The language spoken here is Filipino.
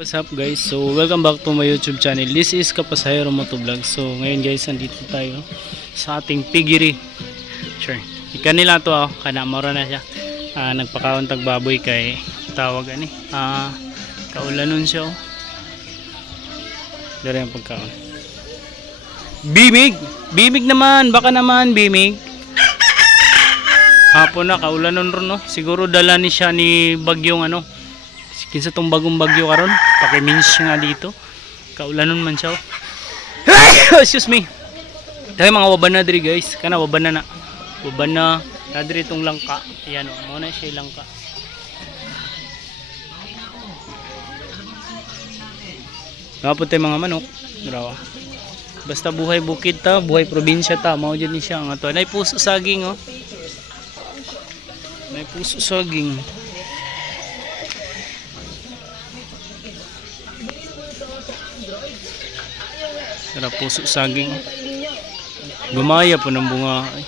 What's up guys? So welcome back to my YouTube channel. This is Kapasahero Motovlog. So ngayon guys, nandito tayo sa ating piggery. Sure. Kanila to kana mura na siya. Nagpakaon tag baboy kay tawag ani. Kaulanon siya. Dere ang pagkaon. Bimig! Bimig naman, baka naman bimig. Hapon na kaulanon ron no. Siguro dala ni siya ni bagyong ano. Kinsa tong bagong bagyo karon, pakimins nga dito. Kaulanon man siya. Excuse me. Tayo mga waban na diri guys. Kana waban na na. Waban na diri tong langka. Ayan o, mo na siya langka. Kapot tayo mga manok. Rawa. Basta buhay bukid ta, buhay probinsya ta, mao jud ni siya nga to. Nay puso saging oh. Nay puso saging. Tara puso saging. Gumaya po ng bunga. Ay.